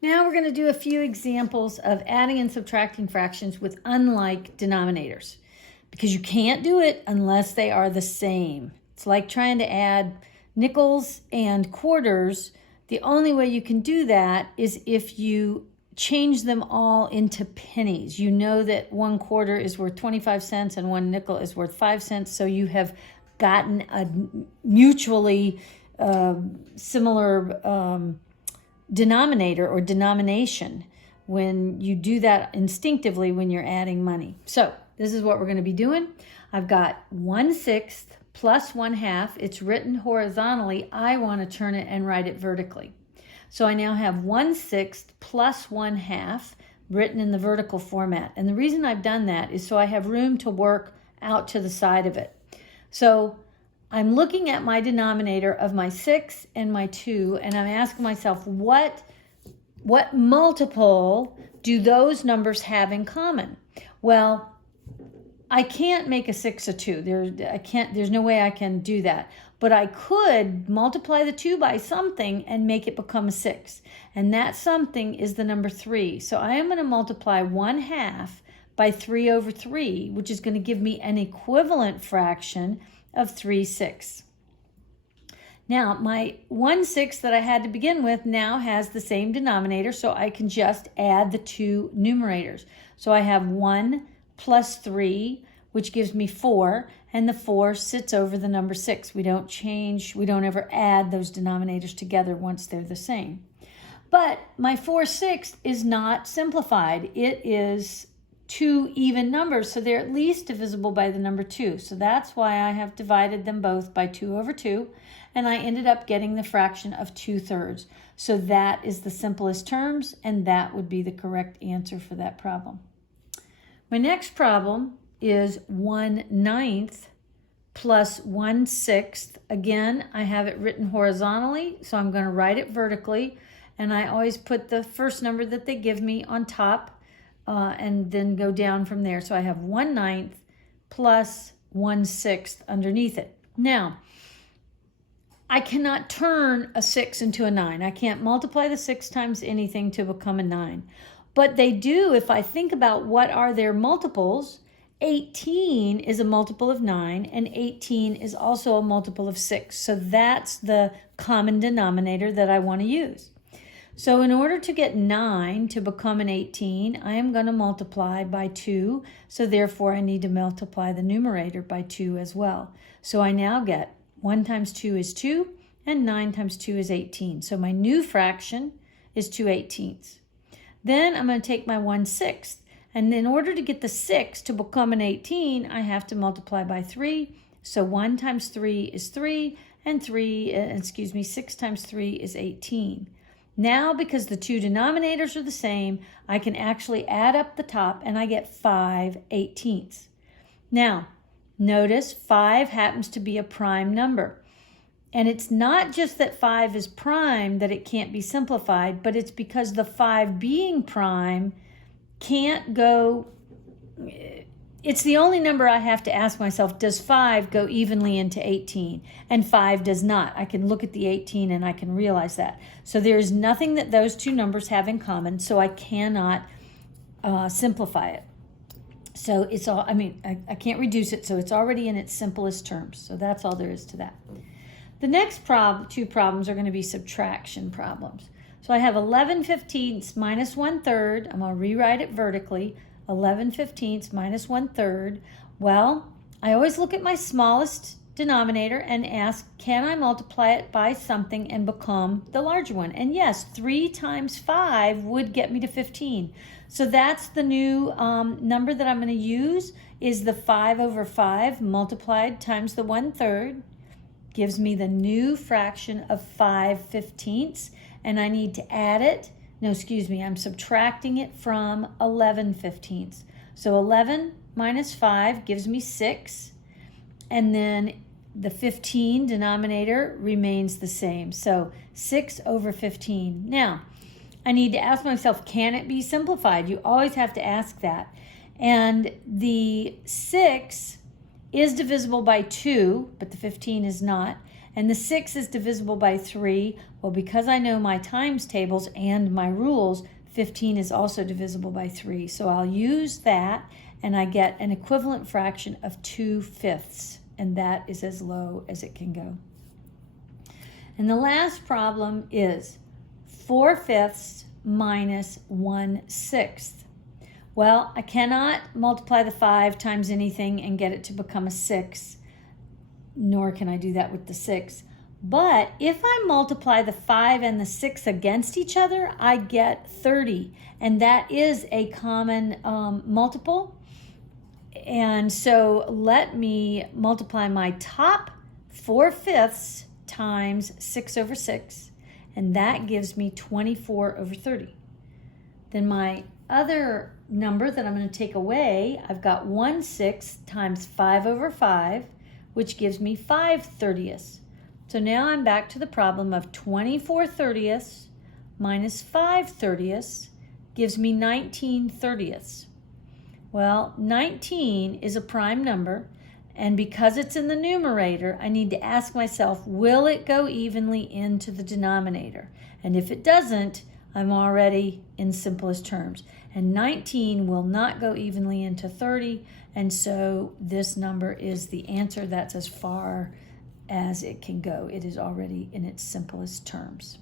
Now we're going to do a few examples of adding and subtracting fractions with unlike denominators, because you can't do it unless they are the same. It's like trying to add nickels and quarters. The only way you can do that is if you change them all into pennies. You know that 1 quarter is worth 25 cents and 1 nickel is worth 5 cents, so you have gotten a mutually similar denominator or denomination when you do that instinctively when you're adding money. So this is what we're going to be doing. I've got 1/6 plus 1/2. It's written horizontally. I want to turn it and write it vertically. So I now have 1/6 plus 1/2 written in the vertical format. And the reason I've done that is so I have room to work out to the side of it. So I'm looking at my denominator of my 6 and my 2, and I'm asking myself, what multiple do those numbers have in common? Well, I can't make a 6 a 2. There's no way I can do that. But I could multiply the 2 by something and make it become a 6. And that something is the number 3. So I am going to multiply 1/2 by 3 over 3, which is going to give me an equivalent fraction of 3/6. Now, my 1/6 that I had to begin with now has the same denominator, so I can just add the two numerators. So I have 1 plus 3, which gives me 4, and the 4 sits over the number 6. We don't ever add those denominators together once they're the same. But my 4/6 is not simplified. It is two even numbers, so they're at least divisible by the number 2. So that's why I have divided them both by 2 over 2, and I ended up getting the fraction of 2/3. So that is the simplest terms, and that would be the correct answer for that problem. My next problem is 1/9 plus 1/6. Again, I have it written horizontally, so I'm going to write it vertically, and I always put the first number that they give me on top and then go down from there. So I have 1/9 plus 1/6 underneath it. Now, I cannot turn a 6 into a 9. I can't multiply the 6 times anything to become a 9. But they do, if I think about what are their multiples, 18 is a multiple of 9, and 18 is also a multiple of 6. So that's the common denominator that I want to use. So in order to get 9 to become an 18, I am going to multiply by 2. So therefore, I need to multiply the numerator by 2 as well. So I now get 1 times 2 is 2, and 9 times 2 is 18. So my new fraction is 2/18. Then I'm going to take my 1/6. And in order to get the 6 to become an 18, I have to multiply by 3. So 1 times 3 is 3, and 6 times 3 is 18. Now, because the two denominators are the same, I can actually add up the top, and I get 5/18. Now, notice 5 happens to be a prime number. And it's not just that 5 is prime that it can't be simplified, but it's because the 5 being prime can't go, it's the only number I have to ask myself, does 5 go evenly into 18? And 5 does not. I can look at the 18 and I can realize that. So there's nothing that those two numbers have in common, so I cannot simplify it. So it's all, I can't reduce it, so it's already in its simplest terms. So that's all there is to that. The next two problems are going to be subtraction problems. So I have 11/15 minus 1/3. I'm going to rewrite it vertically. 11/15 minus 1/3. Well, I always look at my smallest denominator and ask, can I multiply it by something and become the larger one? And yes, 3 times 5 would get me to 15. So that's the new number that I'm going to use, is the 5 over 5 multiplied times the 1/3. Gives me the new fraction of 5/15, and I need to add it. No, excuse me, I'm subtracting it from 11/15. So 11 minus 5 gives me 6, and then the 15 denominator remains the same. So 6 over 15. Now, I need to ask myself, can it be simplified? You always have to ask that. And the 6 is divisible by 2, but the 15 is not. And the 6 is divisible by 3. Well, because I know my times tables and my rules, 15 is also divisible by 3. So I'll use that, and I get an equivalent fraction of 2/5, and that is as low as it can go. And the last problem is 4/5 minus 1/6. Well, I cannot multiply the 5 times anything and get it to become a 6, nor can I do that with the 6. But if I multiply the 5 and the 6 against each other, I get 30. And that is a common multiple. And so let me multiply my top 4/5 times 6/6. And that gives me 24/30. Then my other number that I'm going to take away, I've got 1/6 times 5/5, which gives me 5/30. So now I'm back to the problem of 24/30 minus 5/30 gives me 19/30. Well, 19 is a prime number, and because it's in the numerator, I need to ask myself, will it go evenly into the denominator? And if it doesn't, I'm already in simplest terms. And 19 will not go evenly into 30, and so this number is the answer. That's as far as it can go. It is already in its simplest terms.